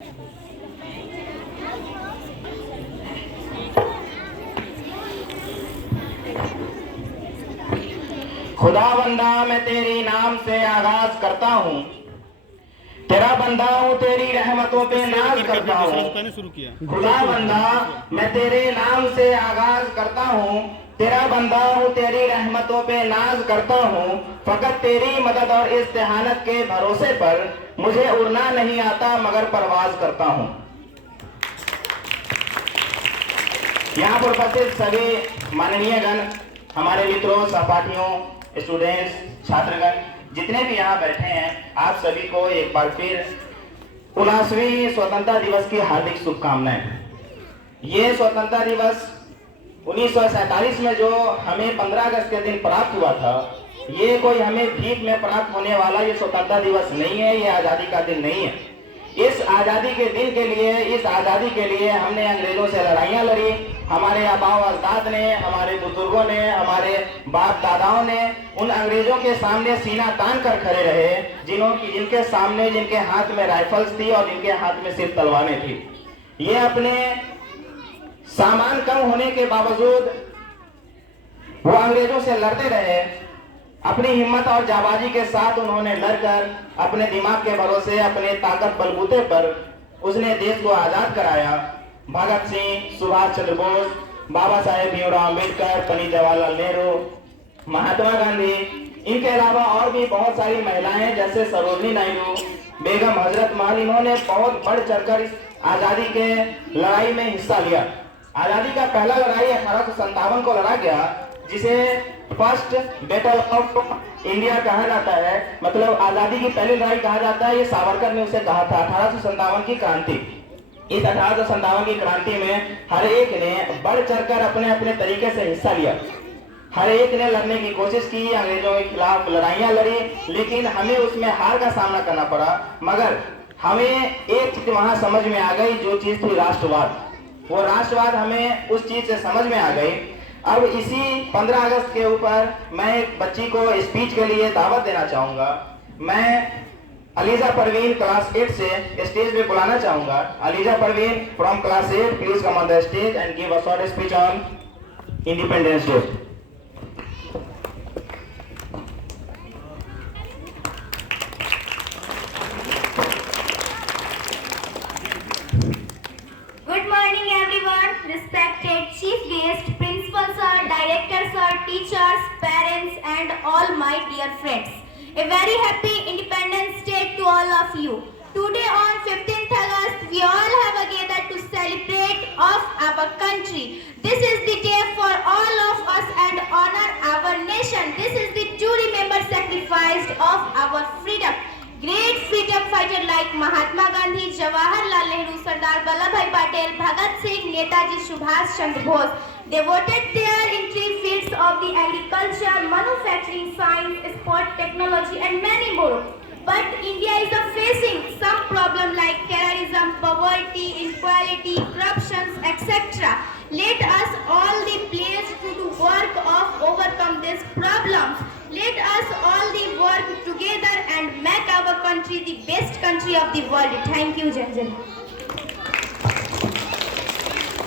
खुदा बंदा मैं तेरी नाम से आगाज करता हूँ, तेरा बंदा हूँ, तेरी रहमतों पे नाज करता हूँ। खुदा बंदा मैं तेरे नाम से आगाज करता हूँ, तेरा बंदा हूँ, तेरी रहमतों पे नाज करता हूँ। फकत तेरी मदद और इस्तेहानत के भरोसे पर मुझे उड़ना नहीं आता मगर परवाज करता हूँ। यहाँ पर उपस्थित सभी माननीय गण, हमारे मित्रों, सहपाठियों, स्टूडेंट्स, छात्रगण जितने भी यहाँ बैठे हैं, आप सभी को एक बार फिर 79वीं स्वतंत्रता दिवस की हार्दिक शुभकामनाएं। ये स्वतंत्रता दिवस 1947 में जो हमें 15 अगस्त के दिन प्राप्त हुआ था, ये कोई हमें भीख में प्राप्त होने वाला ये स्वतंत्रता दिवस नहीं है, ये आज़ादी का दिन नहीं है। इस आज़ादी के दिन के लिए, इस आज़ादी के लिए हमने अंग्रेजों से लड़ाइयाँ लड़ी। हमारे आबाओ अजदाद ने, हमारे बुजुर्गों ने, हमारे बाप दादाओं ने उन अंग्रेजों के सामने सीना तान कर खड़े रहे, जिनके सामने, जिनके हाथ में राइफल्स थी और जिनके हाथ में सिर्फ तलवारें थी। ये अपने सामान कम होने के बावजूद वो अंग्रेजों से लड़ते रहे। अपनी हिम्मत और जाबाजी के साथ उन्होंने लड़कर अपने दिमाग के भरोसे, अपने ताकत बलबूते पर उसने देश को आजाद कराया। भगत सिंह, सुभाष चंद्र बोस, बाबा साहेब भीमराव अम्बेडकर, पंडित जवाहरलाल नेहरू, महात्मा गांधी, इनके अलावा और भी बहुत सारी महिलाएं जैसे सरोजनी नायडू, बेगम हजरत महल, इन्होंने बहुत बढ़ चढ़कर इस आजादी के लड़ाई में हिस्सा लिया। आजादी का पहला लड़ाई 1857 को लड़ा गया, जिसे फर्स्ट बैटल ऑफ इंडिया कहा जाता है, मतलब आजादी की पहली लड़ाई कहा जाता है। ये सावरकर ने उसे कहा था। 1857 की क्रांति, इस 1857 की क्रांति में हर एक ने बढ़ चढ़कर अपने अपने तरीके से हिस्सा लिया। हर एक ने लड़ने की कोशिश की, अंग्रेजों के खिलाफ लड़ाइयां लड़ी, लेकिन हमें उसमें हार का सामना करना पड़ा। मगर हमें एक चीज वहां समझ में आ गई, जो चीज थी राष्ट्रवाद। वो राष्ट्रवाद हमें उस चीज से समझ में आ गई। अब इसी 15 अगस्त के ऊपर मैं एक बच्ची को स्पीच के लिए दावत देना चाहूंगा। मैं अलीजा परवीन क्लास 8 से स्टेज पे बुलाना चाहूंगा। ELISA Parveen from class 8, please come on the stage and give a short speech on independence day. Good morning everyone, respected chief guest, principal sir, director sir, teachers, parents and all my dear friends. A very happy Independence Day to all of you. Today on 15th August, we all have gathered to celebrate of our country. This is the day for all of us and honor our nation. This is the to remember sacrifice of our freedom. Great freedom fighter like Mahatma Gandhi, Jawaharlal Nehru, Sardar Vallabhbhai Patel, Bhagat Singh, Netaji Subhash Chandra Bose devoted their entry fields of the agriculture, manufacturing, science, sport, technology and many more. But India is facing some problem like terrorism, poverty, inequality, corruption, etc. Let us all the pledge to do work of overcome these problems. Let us all the work together and make our country the best country of the world. Thank you, Janjan.